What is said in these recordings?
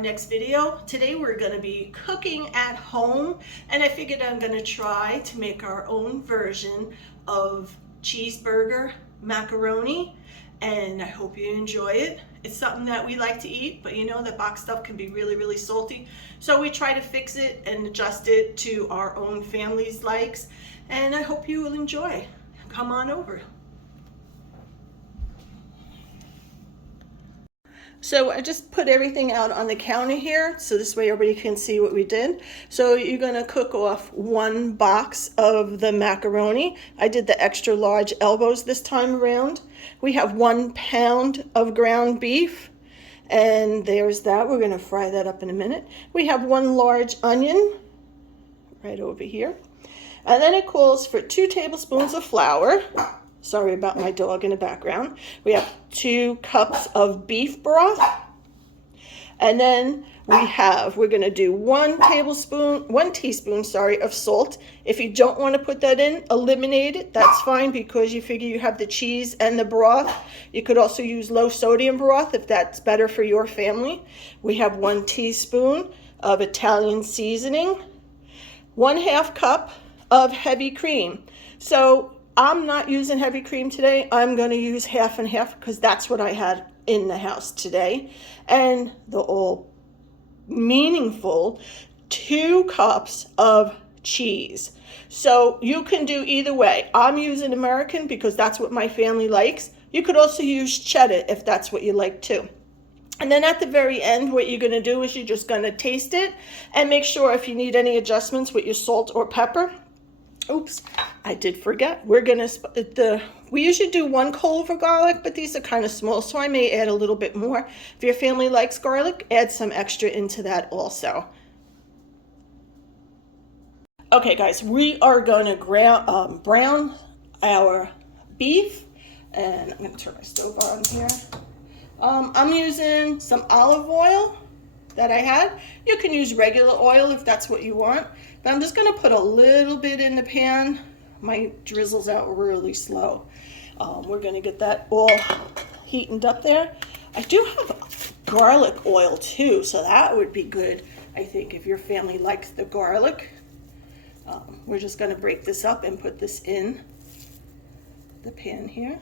next video. Today we're going to be cooking at home, and I figured I'm going to try to make our own version of cheeseburger macaroni, and I hope you enjoy it. It's something that we like to eat, but you know that box stuff can be really salty, so we try to fix it and adjust it to our own family's likes, and I hope you will enjoy. Come on over. So I just put everything out on the counter here, so this way everybody can see what we did. So you're gonna cook off 1 box of the macaroni. I did the extra large elbows this time around. We have 1 pound of ground beef, and there's that. We're gonna fry that up in a minute. We have 1 large onion right over here. And then it calls for 2 tablespoons of flour. Sorry about my dog in the background. We have 2 cups of beef broth. And then we're going to do 1 teaspoon of salt. If you don't want to put that in, eliminate it. That's fine, because you figure you have the cheese and the broth. You could also use low sodium broth if that's better for your family. We have 1 teaspoon of Italian seasoning, 1/2 cup of heavy cream. So I'm not using heavy cream today. I'm going to use half and half because that's what I had in the house today. And the all meaningful 2 cups of cheese. So you can do either way. I'm using American because that's what my family likes. You could also use cheddar if that's what you like too. And then at the very end, what you're going to do is you're just going to taste it and make sure if you need any adjustments with your salt or pepper. Oops, I did forget. We usually do 1 clove of garlic, but these are kind of small, so I may add a little bit more. If your family likes garlic, add some extra into that also. Okay, guys, we are going to brown our beef, and I'm going to turn my stove on here. I'm using some olive oil that I had. You can use regular oil if that's what you want, but I'm just going to put a little bit in the pan. My drizzle's out really slow. We're going to get that all heated up there. I do have garlic oil too, so that would be good, I think, if your family likes the garlic. We're just going to break this up and put this in the pan here.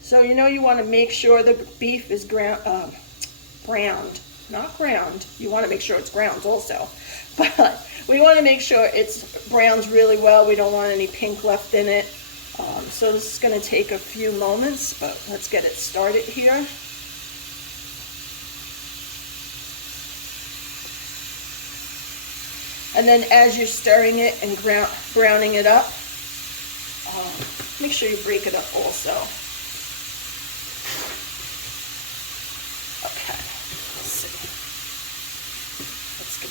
So you know you want to make sure the beef is browned, not ground. You want to make sure it's ground also. But we want to make sure it's browns really well. We don't want any pink left in it. So this is going to take a few moments, but let's get it started here. And then as you're stirring it and browning it up, make sure you break it up also.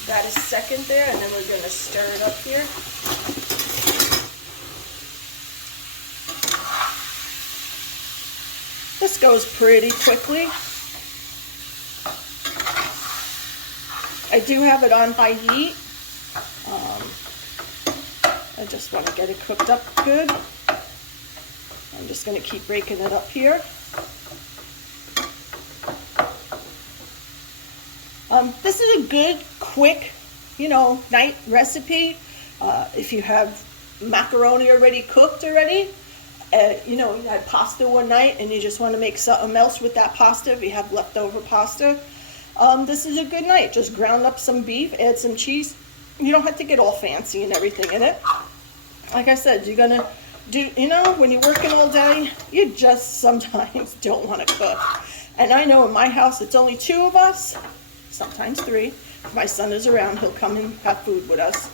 That is second there, and then we're going to stir it up here. This goes pretty quickly. I do have it on high heat. I just want to get it cooked up good. I'm just going to keep breaking it up here. This is a good, quick, night recipe. If you have macaroni already cooked already, you had pasta one night and you just want to make something else with that pasta, if you have leftover pasta, this is a good night. Just ground up some beef, add some cheese. You don't have to get all fancy and everything in it. Like I said, you're going to do, when you're working all day, you just sometimes don't want to cook. And I know in my house, it's only 2 of us. Sometimes 3. If my son is around, he'll come and have food with us.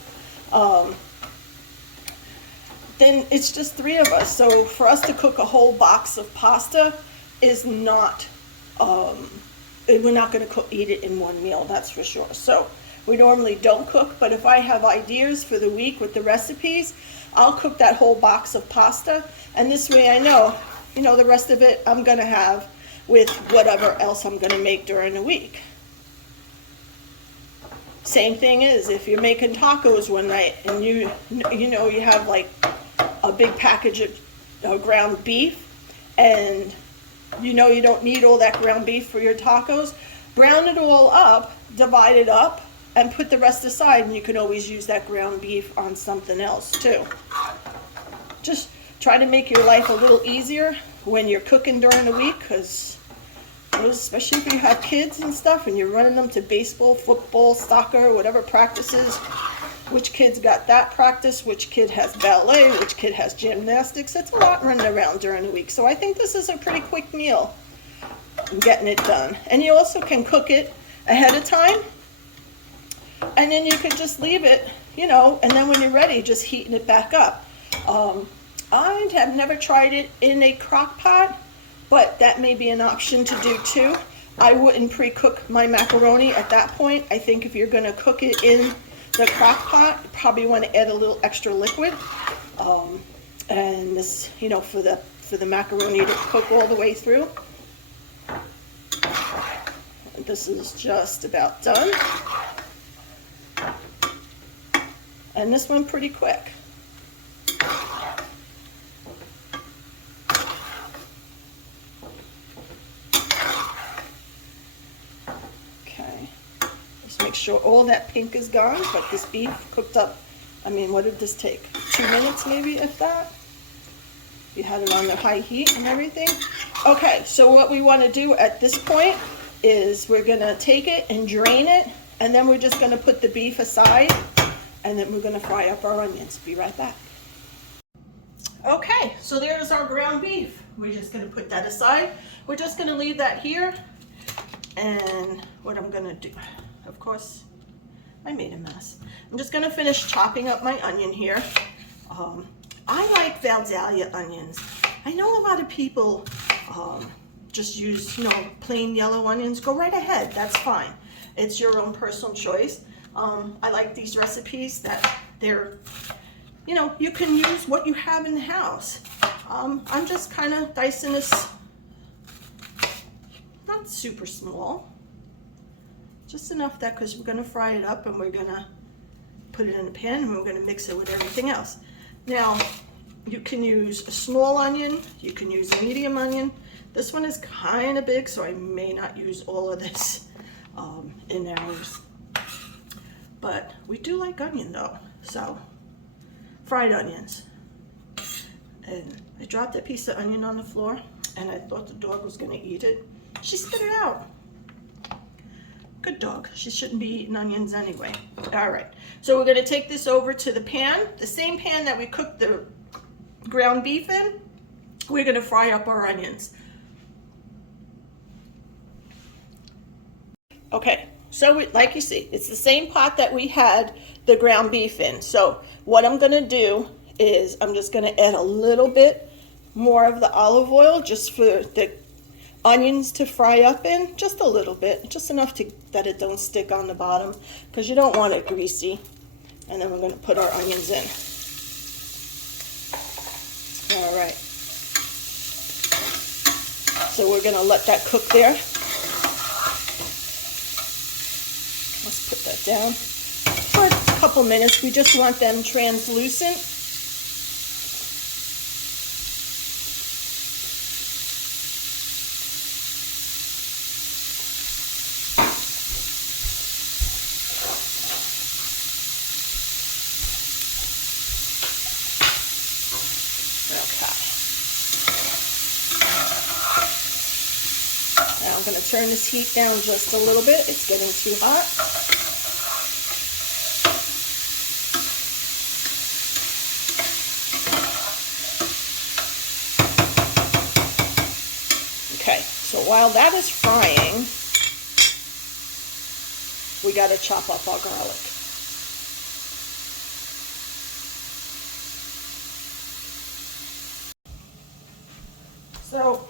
Then it's just 3 of us. So for us to cook a whole box of pasta is not, we're not going to eat it in one meal, that's for sure. So we normally don't cook, but if I have ideas for the week with the recipes, I'll cook that whole box of pasta. And this way I know, the rest of it I'm going to have with whatever else I'm going to make during the week. Same thing is if you're making tacos one night and you have like a big package of ground beef and you know you don't need all that ground beef for your tacos, brown it all up, divide it up, and put the rest aside, and you can always use that ground beef on something else too. Just try to make your life a little easier when you're cooking during the week, because especially if you have kids and stuff and you're running them to baseball, football, soccer, whatever practices, which kid's got that practice, which kid has ballet, which kid has gymnastics. It's a lot running around during the week. So I think this is a pretty quick meal and getting it done. And you also can cook it ahead of time, and then you could just leave it, you know, and then when you're ready, just heating it back up. I have never tried it in a crock pot, but that may be an option to do too. I wouldn't pre-cook my macaroni at that point. I think if you're gonna cook it in the crock pot, you probably want to add a little extra liquid. And this, you know, for the macaroni to cook all the way through. This is just about done. And this one pretty quick. Make sure all that pink is gone, but this beef cooked up, I mean, what did this take? 2 minutes maybe, if that? You had it on the high heat and everything. Okay, so what we want to do at this point is we're going to take it and drain it, and then we're just going to put the beef aside, and then we're going to fry up our onions. Be right back. Okay, so there's our ground beef. We're just going to put that aside. We're just going to leave that here, and what I'm going to do, of course, I made a mess. I'm just going to finish chopping up my onion here. I like Valdalia onions. I know a lot of people just use, you know, plain yellow onions. Go right ahead. That's fine. It's your own personal choice. I like these recipes that they're, you know, you can use what you have in the house. I'm just kind of dicing this, not super small. Just enough that, because we're going to fry it up and we're going to put it in a pan and we're going to mix it with everything else. Now, you can use a small onion, you can use a medium onion. This one is kind of big, so I may not use all of this in ours. But we do like onion though, so fried onions. And I dropped a piece of onion on the floor and I thought the dog was going to eat it. She spit it out. Good dog. She shouldn't be eating onions anyway. All right. So we're going to take this over to the pan, the same pan that we cooked the ground beef in. We're going to fry up our onions. Okay. So like you see, it's the same pot that we had the ground beef in. So what I'm going to do is I'm just going to add a little bit more of the olive oil just for the onions to fry up in, just a little bit, just enough that it don't stick on the bottom, because you don't want it greasy. And then we're going to put our onions in. All right. So we're going to let that cook there. Let's put that down for a couple minutes. We just want them translucent. I'm going to turn this heat down just a little bit. It's getting too hot. Okay, so while that is frying, we got to chop up our garlic. So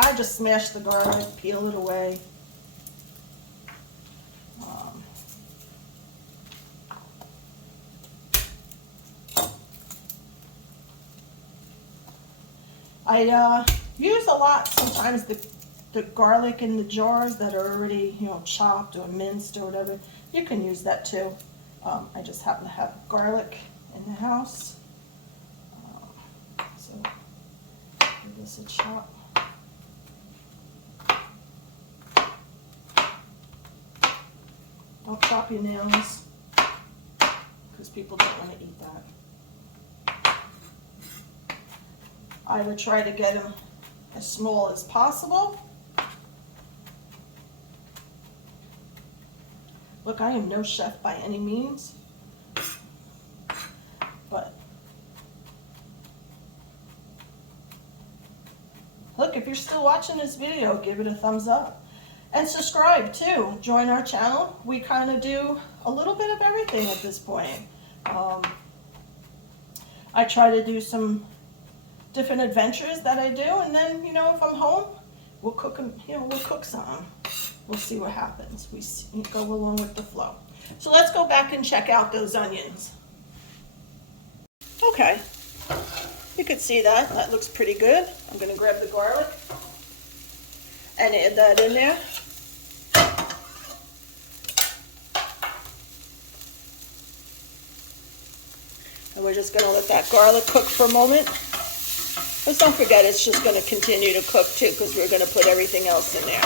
I just smashed the garlic, peel it away. I use a lot sometimes the garlic in the jars that are already, you know, chopped or minced or whatever. You can use that too. I just happen to have garlic in the house. So give this a chop. I'll chop your nails because people don't want to eat that. I would try to get them as small as possible. Look, I am no chef by any means, but look, if you're still watching this video, give it a thumbs up. And subscribe too. Join our channel. We kind of do a little bit of everything at this point. I try to do some different adventures that I do, and then, you know, if I'm home, we'll cook them, you know, we'll cook some. We'll see what happens. We go along with the flow. So let's go back and check out those onions. Okay, you can see that. That looks pretty good. I'm going to grab the garlic and add that in there. And we're just going to let that garlic cook for a moment. But don't forget, it's just going to continue to cook too, because we're going to put everything else in there.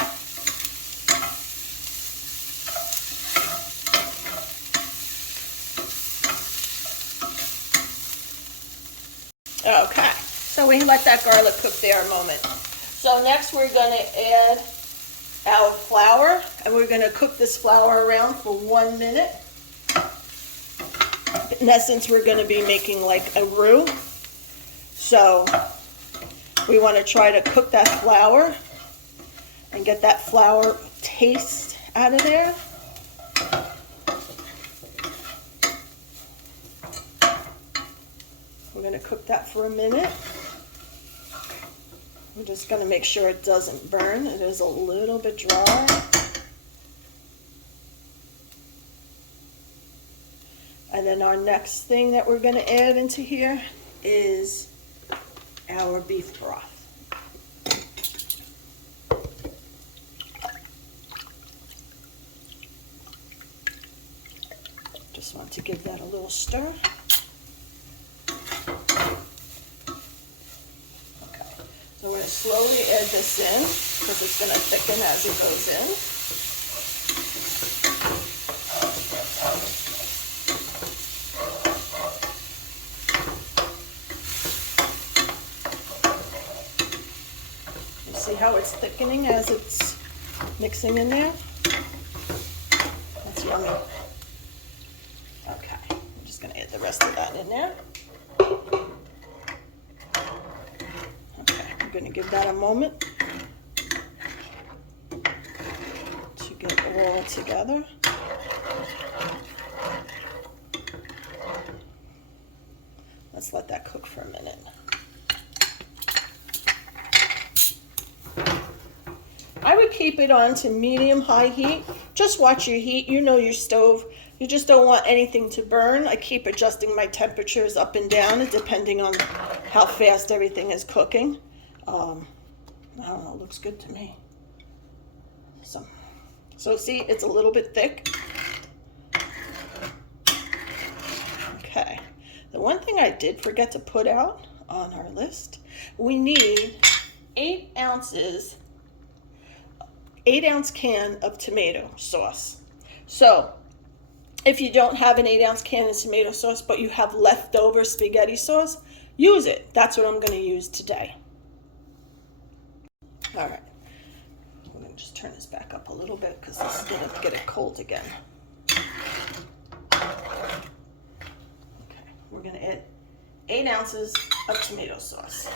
Okay, so we let that garlic cook there a moment. So next we're going to add our flour, and we're going to cook this flour around for 1 minute. In essence, we're going to be making like a roux. So we want to try to cook that flour and get that flour taste out of there. We're going to cook that for a minute. We're just going to make sure it doesn't burn. It is a little bit dry. And then our next thing that we're going to add into here is our beef broth. Just want to give that a little stir. So we're going to slowly add this in because it's going to thicken as it goes in. You see how it's thickening as it's mixing in there? That's yummy. Okay, I'm just going to add the rest of that in there. I'm going to give that a moment to get all together. Let's let that cook for a minute. I would keep it on to medium-high heat. Just watch your heat. You know your stove. You just don't want anything to burn. I keep adjusting my temperatures up and down depending on how fast everything is cooking. I don't know, it looks good to me. So see, it's a little bit thick. Okay, the one thing I did forget to put out on our list, we need 8 ounce can of tomato sauce. So if you don't have an 8-ounce can of tomato sauce, but you have leftover spaghetti sauce, use it. That's what I'm going to use today. All right, I'm going to just turn this back up a little bit because this is going to get it cold again. Okay, we're going to add 8 ounces of tomato sauce.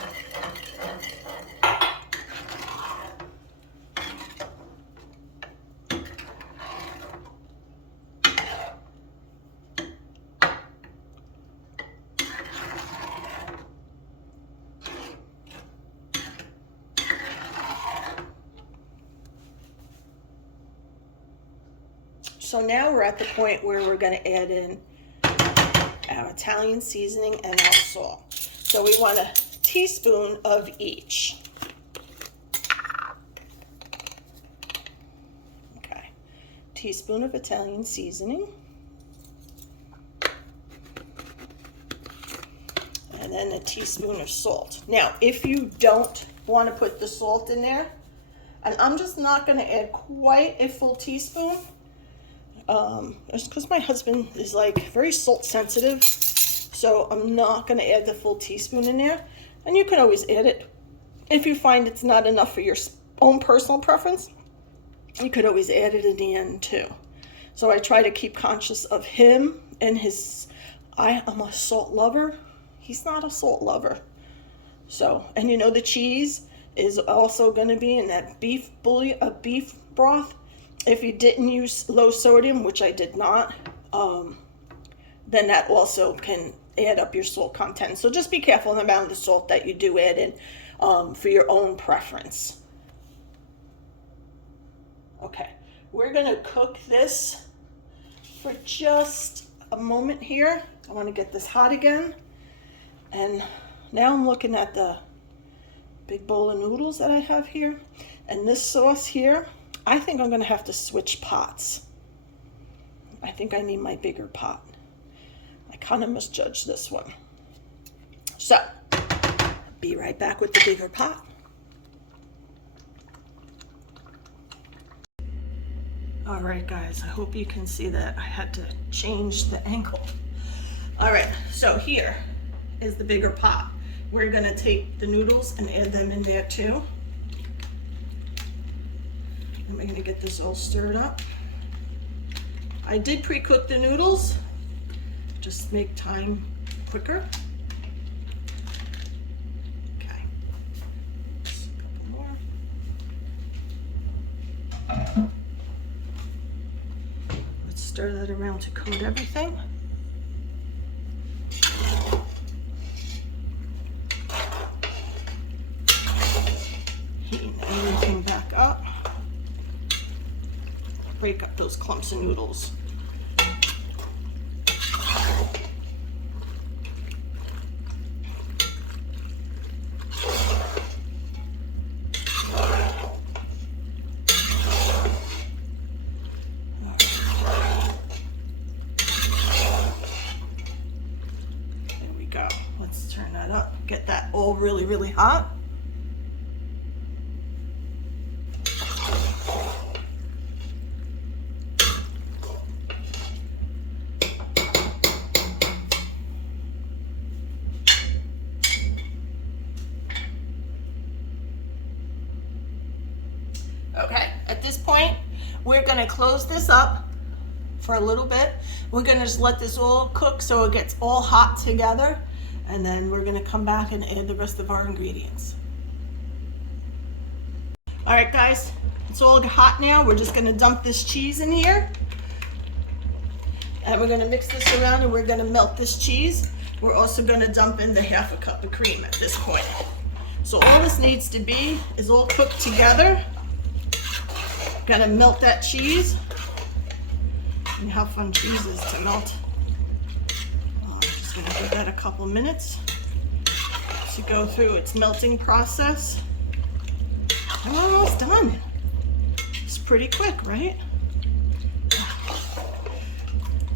So now we're at the point where we're going to add in our Italian seasoning and our salt. So we want a teaspoon of each. Okay, teaspoon of Italian seasoning. And then a teaspoon of salt. Now, if you don't want to put the salt in there, and I'm just not going to add quite a full teaspoon, It's because my husband is like very salt sensitive, so I'm not going to add the full teaspoon in there. And you can always add it if you find it's not enough for your own personal preference. You could always add it in the end too. So I try to keep conscious of him and his, I am a salt lover. He's not a salt lover. So, and you know, the cheese is also going to be in that beef broth. If you didn't use low sodium, which I did not, then that also can add up your salt content. So just be careful in the amount of the salt that you do add in for your own preference. Okay, we're gonna cook this for just a moment here. I want to get this hot again. And now I'm looking at the big bowl of noodles that I have here. And this sauce here, I think I'm gonna have to switch pots. I think I need my bigger pot. I kind of misjudged this one. So, be right back with the bigger pot. All right, guys, I hope you can see that I had to change the angle. All right, so here is the bigger pot. We're gonna take the noodles and add them in there too. And we're gonna get this all stirred up. I did pre-cook the noodles, just make time quicker. Okay, just a couple more. Let's stir that around to coat everything. Heating everything back up. Break up those clumps of noodles. There we go. Let's turn that up. Get that all really, really hot. Okay, at this point, we're gonna close this up for a little bit. We're gonna just let this all cook so it gets all hot together, and then we're gonna come back and add the rest of our ingredients. All right, guys, it's all hot now. We're just gonna dump this cheese in here, and we're gonna mix this around, and we're gonna melt this cheese. We're also gonna dump in the ½ a cup of cream at this point. So all this needs to be is all cooked together. Gonna melt that cheese. And how fun cheese is to melt. I'm just gonna give that a couple minutes to go through its melting process. I'm almost done. It's pretty quick, right?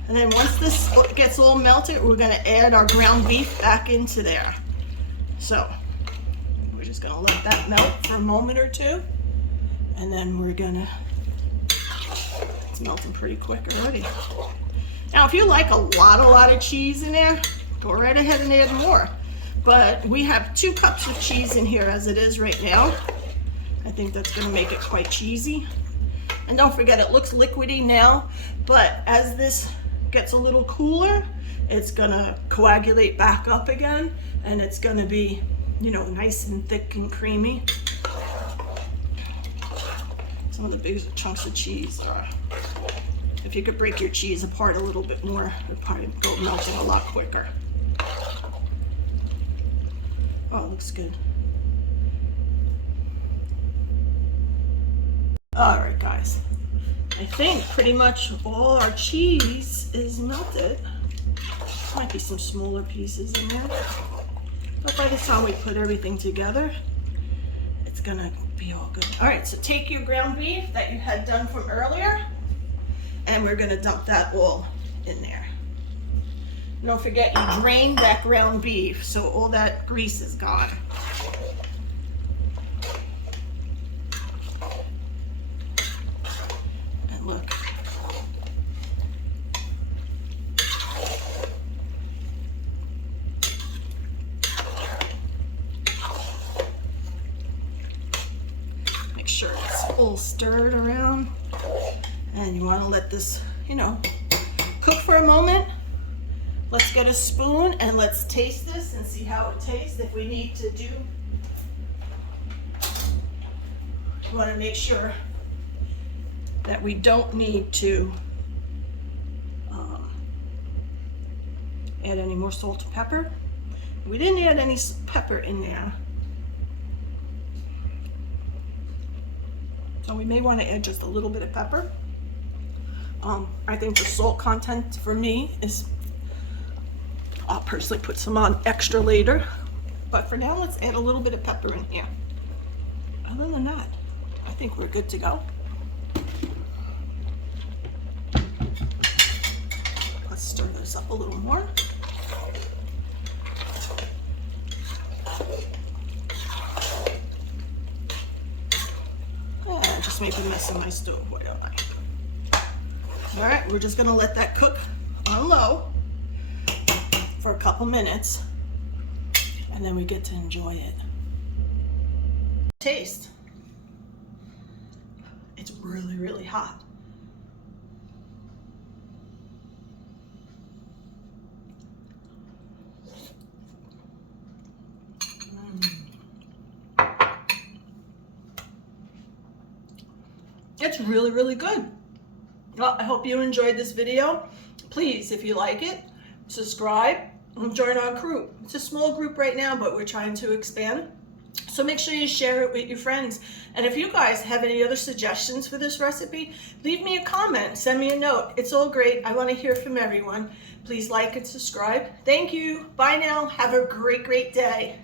And then once this gets all melted, we're gonna add our ground beef back into there. So we're just gonna let that melt for a moment or two. And then we're gonna, it's melting pretty quick already. Now, if you like a lot of cheese in there, go right ahead and add more. But we have 2 cups of cheese in here as it is right now. I think that's gonna make it quite cheesy. And don't forget, it looks liquidy now, but as this gets a little cooler, it's gonna coagulate back up again, and it's gonna be, you know, nice and thick and creamy. Some of the bigger chunks of cheese are, if you could break your cheese apart a little bit more, it would probably go melting a lot quicker. Oh, it looks good. All right, guys. I think pretty much all our cheese is melted. Might be some smaller pieces in there. But by the time we put everything together, it's gonna be all good. All right, so take your ground beef that you had done from earlier, and we're gonna dump that all in there. Don't forget, you drained that ground beef, so all that grease is gone. And look, little stir it around. And you want to let this, you know, cook for a moment. Let's get a spoon and let's taste this and see how it tastes. If we need to do, you want to make sure that we don't need to add any more salt and pepper. We didn't add any pepper in there, so we may want to add just a little bit of pepper. I think the salt content for me is, I'll personally put some on extra later, but for now let's add a little bit of pepper in here. Other than that, I think we're good to go. Let's stir this up a little more. And just make a mess in my stove, why don't I? All right, we're just gonna let that cook on low for a couple minutes, and then we get to enjoy it. Taste. It's really, really hot. It's really, really good. Well, I hope you enjoyed this video. Please, if you like it, subscribe and join our group. It's a small group right now, but we're trying to expand. So make sure you share it with your friends. And if you guys have any other suggestions for this recipe, leave me a comment, send me a note. It's all great. I want to hear from everyone. Please like and subscribe. Thank you. Bye now. Have a great, great day.